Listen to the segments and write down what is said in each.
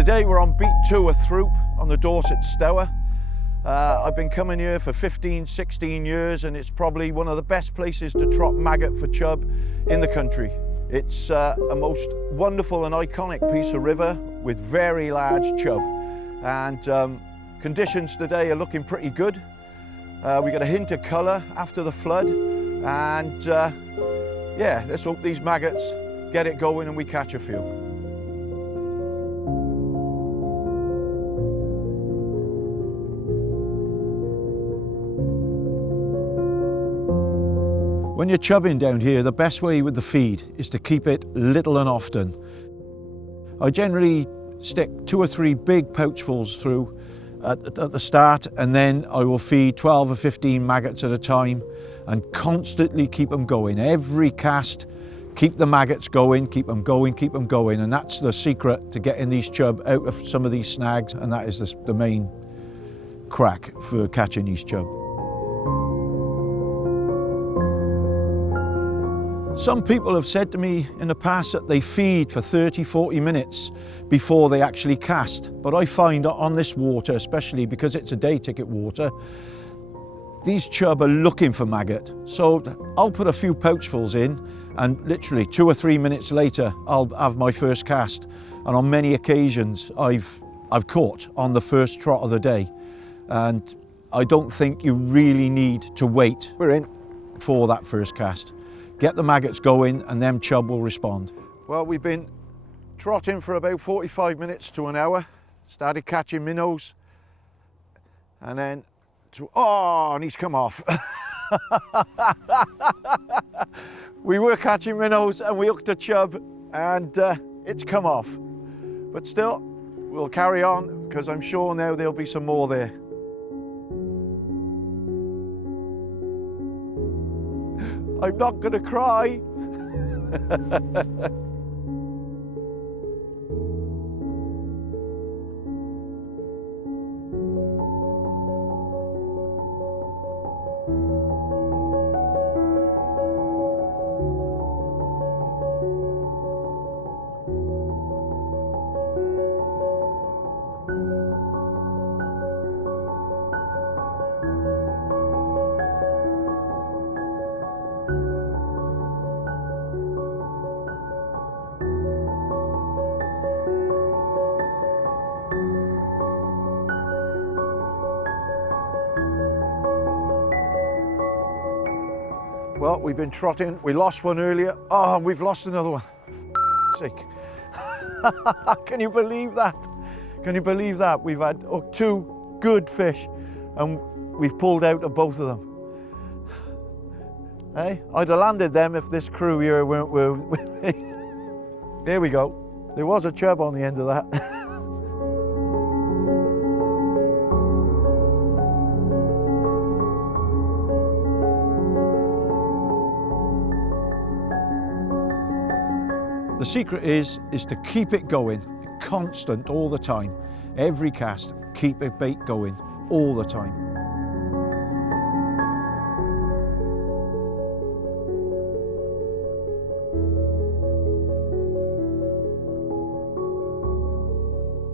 Today we're on beat 2 of Throop on the Dorset Stour. I've been coming here for 15, 16 years and it's probably one of the best places to trot maggot for chub in the country. It's a most wonderful and iconic piece of river with very large chub, and conditions today are looking pretty good. We got a hint of colour after the flood, and yeah, let's hope these maggots get it going and we catch a few. When you're chubbing down here, the best way with the feed is to keep it little and often. I generally stick 2 or 3 big pouchfuls through at the start, and then I will feed 12 or 15 maggots at a time and constantly keep them going. Every cast, keep the maggots going, keep them going, keep them going, and that's the secret to getting these chub out of some of these snags, and that is the main crack for catching these chub. Some people have said to me in the past that they feed for 30, 40 minutes before they actually cast. But I find on this water, especially because it's a day ticket water, these chub are looking for maggot. So I'll put a few pouchfuls in and literally 2 or 3 minutes later, I'll have my first cast. And on many occasions, I've caught on the first trot of the day. And I don't think you really need to wait for that first cast. Get the maggots going and them chub will respond. Well, we've been trotting for about 45 minutes to an hour. Started catching minnows and then, and he's come off. We were catching minnows and we hooked a chub and it's come off. But still, we'll carry on because I'm sure now there'll be some more there. I'm not going to cry. Well, we've been trotting. We lost one earlier. Oh, we've lost another one. Sake. Can you believe that? Can you believe that? We've had 2 good fish and we've pulled out of both of them. Hey, I'd have landed them if this crew here weren't with me. There we go. There was a chub on the end of that. The secret is to keep it going, constant all the time. Every cast, keep a bait going all the time.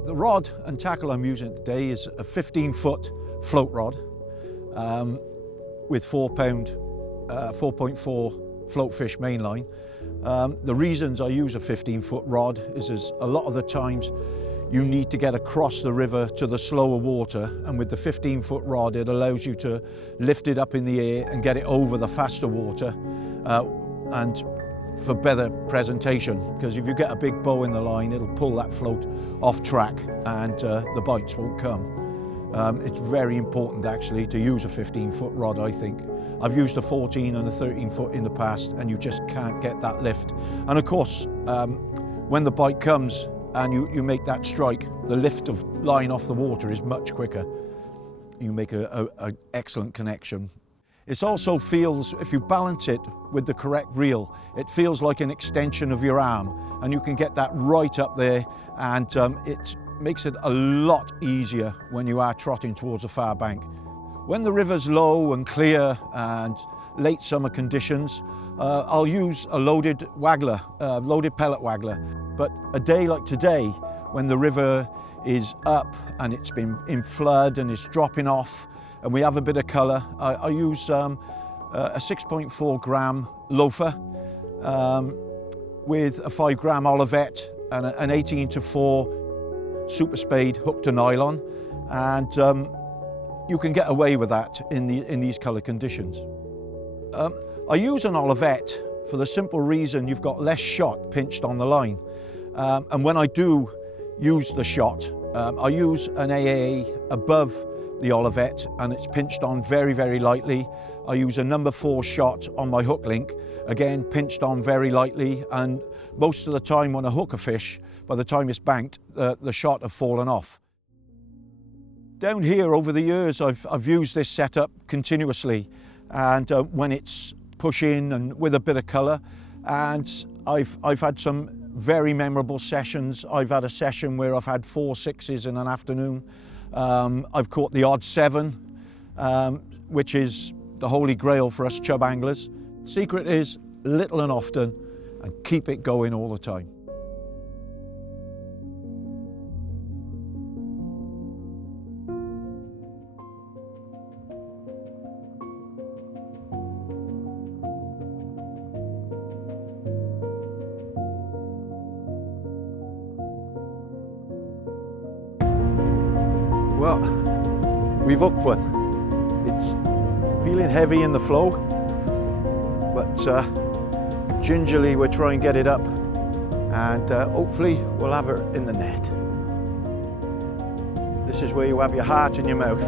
The rod and tackle I'm using today is a 15-foot float rod with 4 pound, 4.4 float fish mainline. The reasons I use a 15-foot rod is a lot of the times you need to get across the river to the slower water, and with the 15-foot rod it allows you to lift it up in the air and get it over the faster water, and for better presentation, because if you get a big bow in the line it'll pull that float off track and the bites won't come. It's very important actually to use a 15-foot rod, I think. I've used a 14 and a 13-foot in the past and you just can't get that lift. And of course, when the bite comes and you make that strike, the lift of line off the water is much quicker. You make an excellent connection. It also feels, if you balance it with the correct reel, it feels like an extension of your arm, and you can get that right up there, and it makes it a lot easier when you are trotting towards a far bank. When the river's low and clear and late summer conditions, I'll use a loaded waggler, loaded pellet waggler. But a day like today, when the river is up and it's been in flood and it's dropping off and we have a bit of colour, I use a 6.4 gram loafer with a 5 gram Olivet and an 18-4 super spade hook to nylon, and you can get away with that in these colour conditions. I use an Olivet for the simple reason you've got less shot pinched on the line, and when I do use the shot, I use an AA above the Olivet and it's pinched on very, very lightly. I use a number 4 shot on my hook link, again pinched on very lightly, and most of the time when I hook a fish, by the time it's banked, the shot have fallen off. Down here over the years I've used this setup continuously, and when it's pushing and with a bit of colour, and I've had some very memorable sessions. I've had a session where I've had 4 6s in an afternoon. I've caught the odd 7, which is the holy grail for us chub anglers. Secret is little and often, and keep it going all the time. Well, we've hooked one. It's feeling heavy in the flow, but gingerly we'll try and get it up, and hopefully we'll have her in the net. This is where you have your heart in your mouth.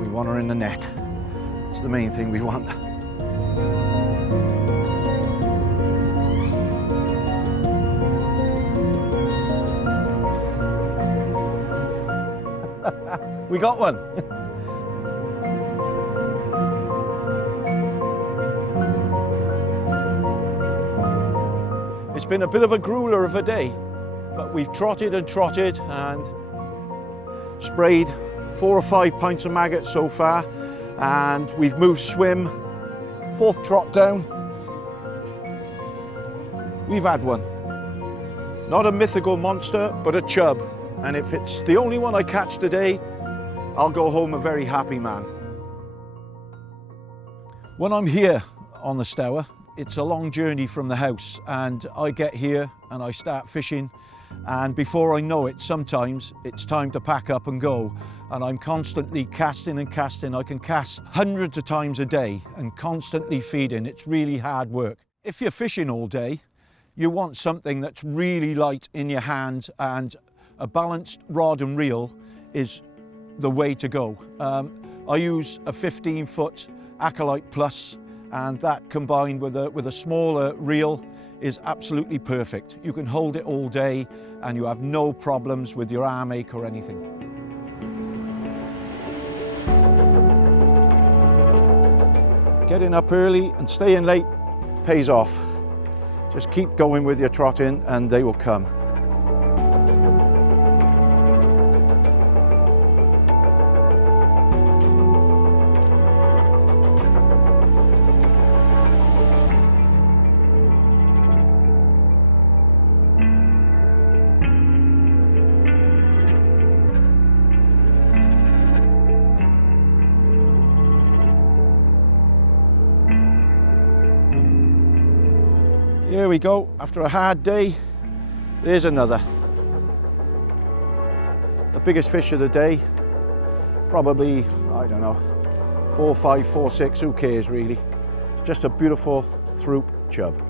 We want her in the net. It's the main thing we want. We got one. It's been a bit of a grueler of a day, but we've trotted and trotted and sprayed 4 or 5 pints of maggots so far, and we've moved swim, 4th trot down. We've had one. Not a mythical monster, but a chub. And if it's the only one I catch today, I'll go home a very happy man. When I'm here on the Stour, it's a long journey from the house, and I get here and I start fishing, and before I know it, sometimes it's time to pack up and go, and I'm constantly casting and casting. I can cast hundreds of times a day and constantly feeding. It's really hard work. If you're fishing all day, you want something that's really light in your hand, and a balanced rod and reel is the way to go. I use a 15-foot Acolyte Plus, and that combined with a smaller reel is absolutely perfect. You can hold it all day and you have no problems with your arm ache or anything. Getting up early and staying late pays off. Just keep going with your trotting and they will come. Here we go, after a hard day, there's another. The biggest fish of the day, probably, I don't know, 4, 5, 4, 6, who cares really. It's just a beautiful Throop chub.